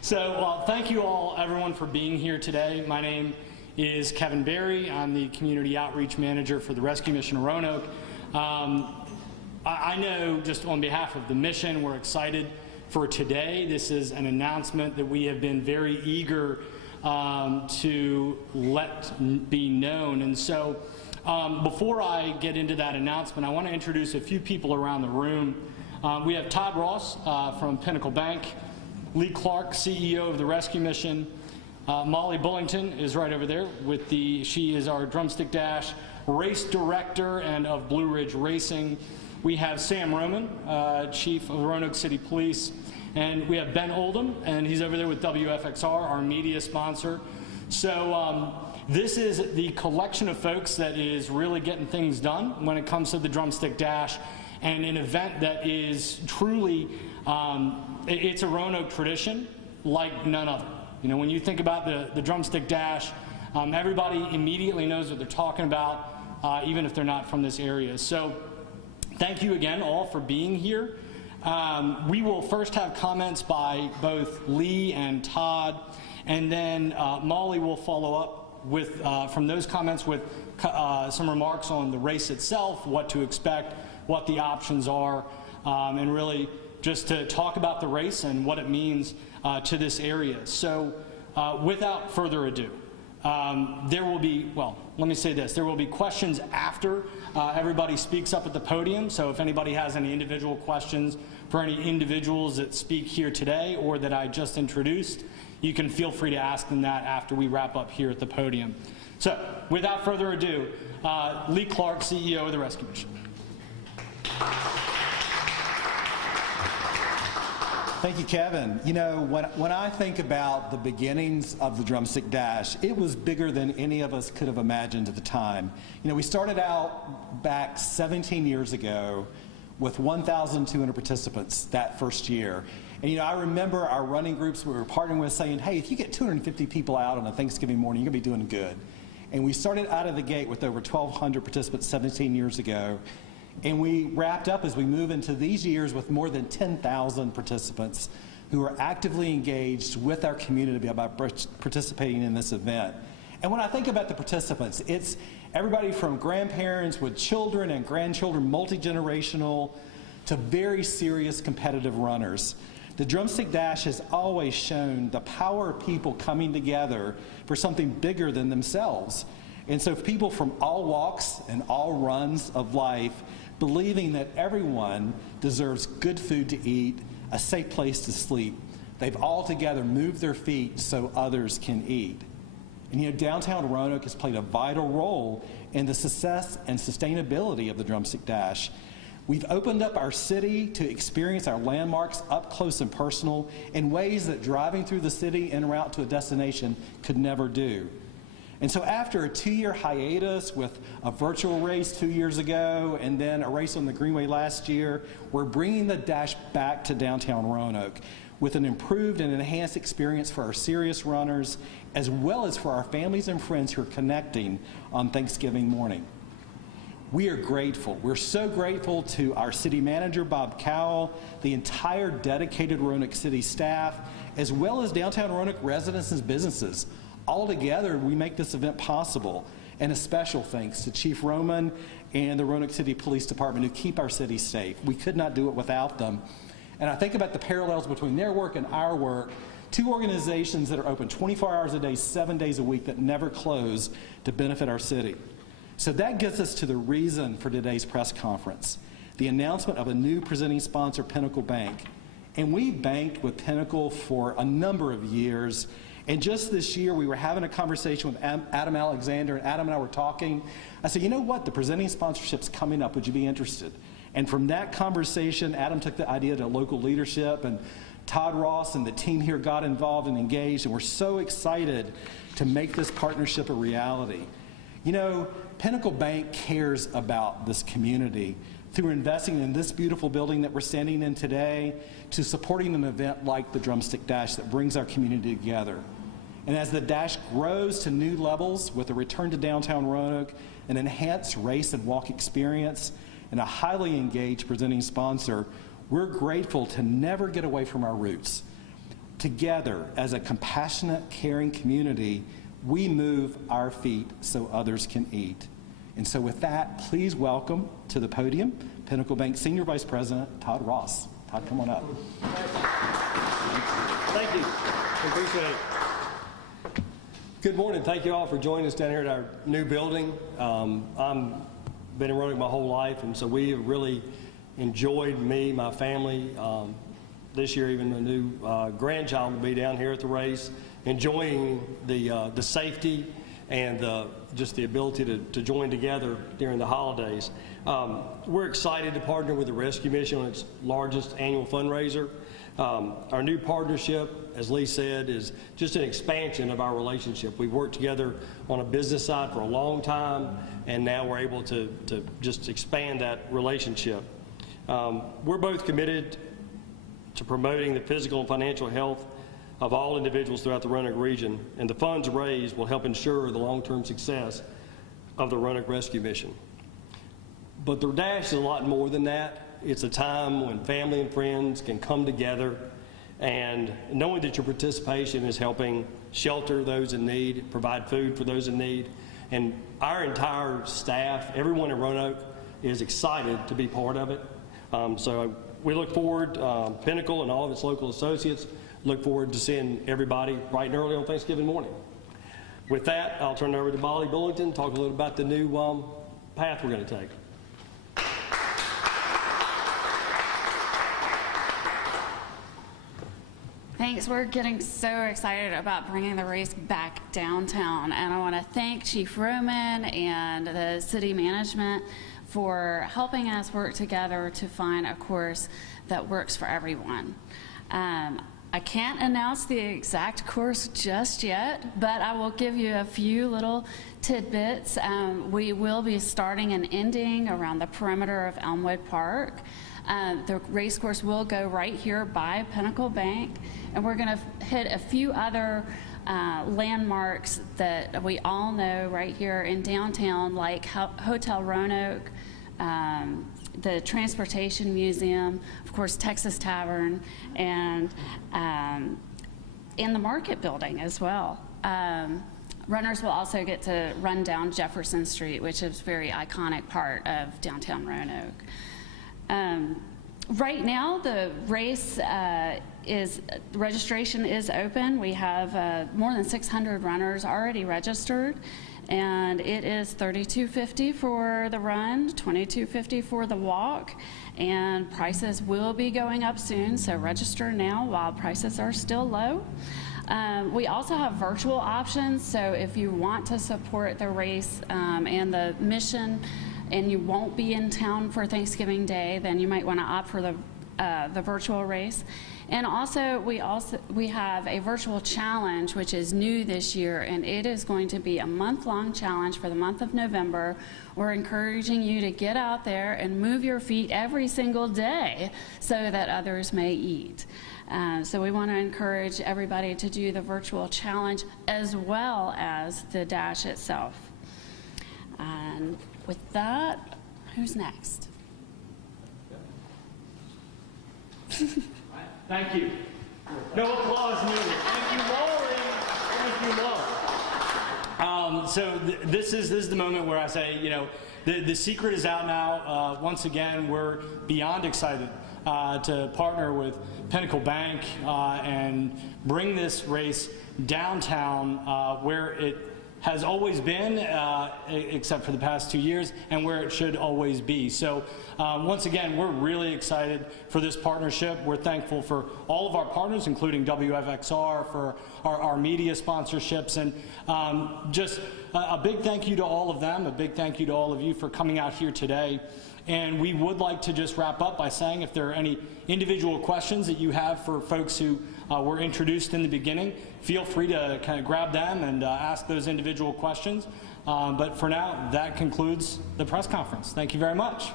So thank you all, everyone, for being here today. My name is Kevin Berry. I'm the Community Outreach Manager for the Rescue Mission of Roanoke. I know, just on behalf of the mission, we're excited for today. This is an announcement that we have been very eager to let be known. And so before I get into that announcement, I want to introduce a few people around the room. We have Todd Ross from Pinnacle Bank, Lee Clark, CEO of the Rescue Mission. Molly Bullington is right over there with she is our Drumstick DASH race director and of Blue Ridge Racing. We have Sam Roman, Chief of Roanoke City Police, and we have Ben Oldham, and he's over there with WFXR, our media sponsor. So this is the collection of folks that is really getting things done when it comes to the Drumstick DASH, and an event that is truly, it's a Roanoke tradition like none other. You know, when you think about the Drumstick DASH, everybody immediately knows what they're talking about, even if they're not from this area. So thank you again all for being here. We will first have comments by both Lee and Todd, and then Molly will follow up with, from those comments with some remarks on the race itself, what to expect, what the options are, and really just to talk about the race and what it means to this area. So without further ado, there will be, well, let me say this, there will be questions after everybody speaks up at the podium. So if anybody has any individual questions for any individuals that speak here today or that I just introduced, you can feel free to ask them that after we wrap up here at the podium. So without further ado, Lee Clark, CEO of the Rescue Mission. Thank you, Kevin. You know, when I think about the beginnings of the Drumstick DASH, it was bigger than any of us could have imagined at the time. You know, we started out back 17 years ago with 1,200 participants that first year. And, you know, I remember our running groups we were partnering with saying, hey, if you get 250 people out on a Thanksgiving morning, you're going to be doing good. And we started out of the gate with over 1,200 participants 17 years ago. And we wrapped up as we move into these years with more than 10,000 participants who are actively engaged with our community by participating in this event. And when I think about the participants, it's everybody from grandparents with children and grandchildren, multi-generational, to very serious competitive runners. The Drumstick DASH has always shown the power of people coming together for something bigger than themselves. And so people from all walks and all runs of life believing that everyone deserves good food to eat, a safe place to sleep. They've all together moved their feet so others can eat. And you know, downtown Roanoke has played a vital role in the success and sustainability of the Drumstick DASH. We've opened up our city to experience our landmarks up close and personal in ways that driving through the city en route to a destination could never do. And so after a 2-year hiatus with a virtual race 2 years ago and then a race on the Greenway last year, we're bringing the Dash back to downtown Roanoke with an improved and enhanced experience for our serious runners as well as for our families and friends who are connecting on Thanksgiving morning. We are grateful. We're so grateful to our city manager, Bob Cowell, the entire dedicated Roanoke City staff, as well as downtown Roanoke residents and businesses. All together, we make this event possible, and a special thanks to Chief Roman and the Roanoke City Police Department who keep our city safe. We could not do it without them. And I think about the parallels between their work and our work, two organizations that are open 24 hours a day, 7 days a week that never close to benefit our city. So that gets us to the reason for today's press conference, the announcement of a new presenting sponsor, Pinnacle Bank. And we banked with Pinnacle for a number of years. And just this year, we were having a conversation with Adam Alexander, and Adam and I were talking. I said, you know what, the presenting sponsorship's coming up. Would you be interested? And from that conversation, Adam took the idea to local leadership, and Todd Ross and the team here got involved and engaged, and we're so excited to make this partnership a reality. You know, Pinnacle Bank cares about this community through investing in this beautiful building that we're standing in today to supporting an event like the Drumstick DASH that brings our community together. And as the Dash grows to new levels with a return to downtown Roanoke, an enhanced race and walk experience, and a highly engaged presenting sponsor, We're grateful to never get away from our roots. Together, as a compassionate, caring community, we move our feet so others can eat. And so with that, please welcome to the podium Pinnacle Bank Senior Vice President Todd Ross. Todd, come on up. Thank you. Appreciate it. Good morning. Thank you all for joining us down here at our new building. I've been in Roanoke my whole life, and so we have really enjoyed, me, my family, this year even a new grandchild will be down here at the race, enjoying the safety and just the ability to join together during the holidays. We're excited to partner with the Rescue Mission on its largest annual fundraiser. Our new partnership, as Lee said, is just an expansion of our relationship. We've worked together on a business side for a long time, and now we're able to just expand that relationship. We're both committed to promoting the physical and financial health of all individuals throughout the Roanoke region, and the funds raised will help ensure the long-term success of the Roanoke Rescue Mission. But the Dash is a lot more than that. It's a time when family and friends can come together, and knowing that your participation is helping shelter those in need, provide food for those in need, and our entire staff, everyone in Roanoke, is excited to be part of it. So we look forward, Pinnacle and all of its local associates, look forward to seeing everybody bright and early on Thanksgiving morning. With that, I'll turn it over to Molly Bullington, talk a little about the new path we're going to take. Thanks. We're getting so excited about bringing the race back downtown, and I want to thank Chief Roman and the city management for helping us work together to find a course that works for everyone. I can't announce the exact course just yet, but I will give you a few little tidbits. We will be starting and ending around the perimeter of Elmwood Park. The race course will go right here by Pinnacle Bank, and we're going to hit a few other landmarks that we all know right here in downtown, like Hotel Roanoke, the Transportation Museum, of course Texas Tavern, and in the Market Building as well. Runners will also get to run down Jefferson Street, which is a very iconic part of downtown Roanoke. Right now, the race registration is open. We have more than 600 runners already registered, and it is $32.50 for the run, $22.50 for the walk, and prices will be going up soon, so register now while prices are still low. We also have virtual options, so if you want to support the race and the mission, and you won't be in town for Thanksgiving Day, then you might want to opt for the virtual race. And also we have a virtual challenge, which is new this year, and it is going to be a month-long challenge for the month of November. We're encouraging you to get out there and move your feet every single day so that others may eat. So we want to encourage everybody to do the virtual challenge as well as the dash itself. And with that, who's next? Thank you. No applause needed. Thank you, Lauren. Thank you, Lauren. So this is the moment where I say, you know, the secret is out now. Once again, we're beyond excited to partner with Pinnacle Bank and bring this race downtown where it has always been, except for the past 2 years, and where it should always be. So once again, we're really excited for this partnership. We're thankful for all of our partners, including WFXR, for our media sponsorships, and just a big thank you to all of them, a big thank you to all of you for coming out here today. And we would like to just wrap up by saying if there are any individual questions that you have for folks who were introduced in the beginning, feel free to kind of grab them and ask those individual questions. But for now, that concludes the press conference. Thank you very much.